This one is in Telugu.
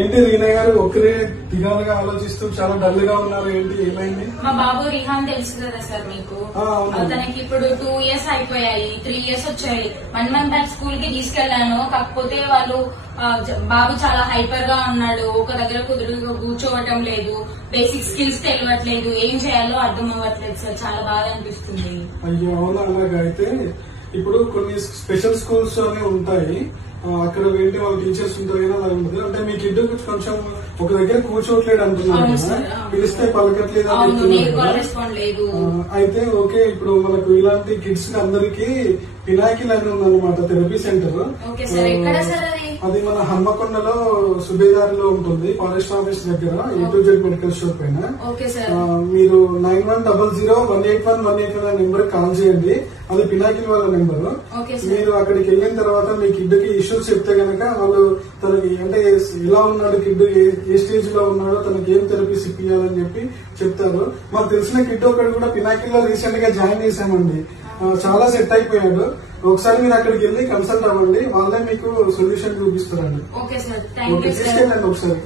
ఏంటి రీనా గారు ఒకరే దిగాలుగా ఆలోచిస్తూ చాలా డల్ గా ఉన్నారు, ఏంటి ఏమైంది? మా బాబు రిహాన్ తెలుసు కదా సార్ మీకు. తనకి ఇప్పుడు 2 years అయిపోయాయి, 3 years వచ్చాయి. 1 month బ్యాక్ స్కూల్ కి తీసుకెళ్లాను. కాకపోతే వాళ్ళు బాబు చాలా హైపర్ గా ఉన్నాడు, ఒక దగ్గర కుదురుగా కూర్చోవటం లేదు, బేసిక్ స్కిల్స్ తెలియట్లేదు, ఏం చేయాలో అర్థం అవ్వట్లేదు సార్. చాలా బాధ అనిపిస్తుంది. అయ్యో అవునా, అలాగా అయితే ఇప్పుడు కొన్ని స్పెషల్ స్కూల్స్ అనేవి ఉంటాయి, అక్కడ ఏంటి వాళ్ళ టీచర్స్ ఉంటారు కదా, అలా ఉంటుంది. అంటే మీ కిడ్ కొంచెం ఒక దగ్గర కూర్చోట్లేదు అంటున్నారు కదా, పిలిస్తే పలకట్లేదు అని చెప్తున్నారు. అయితే ఓకే, ఇప్పుడు మనకు ఇలాంటి కిడ్స్ అందరికి పినాకిల్ అని ఉందన్నమాట థెరపీ సెంటర్. అది మన హన్మకొండలో సుబేదారిలో ఉంటుంది, ఫారెస్ట్ ఆఫీస్ దగ్గర A to Z medical store పైన. మీరు 9100181181 అనే నెంబర్ కాల్ చేయండి, అది పినాకిల్ వాళ్ళ నెంబర్. మీరు అక్కడికి వెళ్ళిన తర్వాత మీ కిడ్ కి ఇష్యూస్ చెప్తే గనక వాళ్ళు తనకి అంటే ఎలా ఉన్నాడు కిడ్, ఏ స్టేజ్ లో ఉన్నాడో, తనకి ఏం థెరపీస్ ఇప్పించాలని చెప్పి చెప్తారు. మాకు తెలిసిన కిడ్ ఒకటి కూడా పినాకిల్ లో రీసెంట్ గా జాయిన్ చేశామండి, చాలా సెట్ అయిపోయాడు. ఒకసారి మీరు అక్కడికి వెళ్ళి కన్సల్ట్ అవ్వండి, వాళ్ళే మీకు సొల్యూషన్ చూపిస్తారండి. Okay sir, thank you. తీసుకెళ్ళండి ఒకసారి.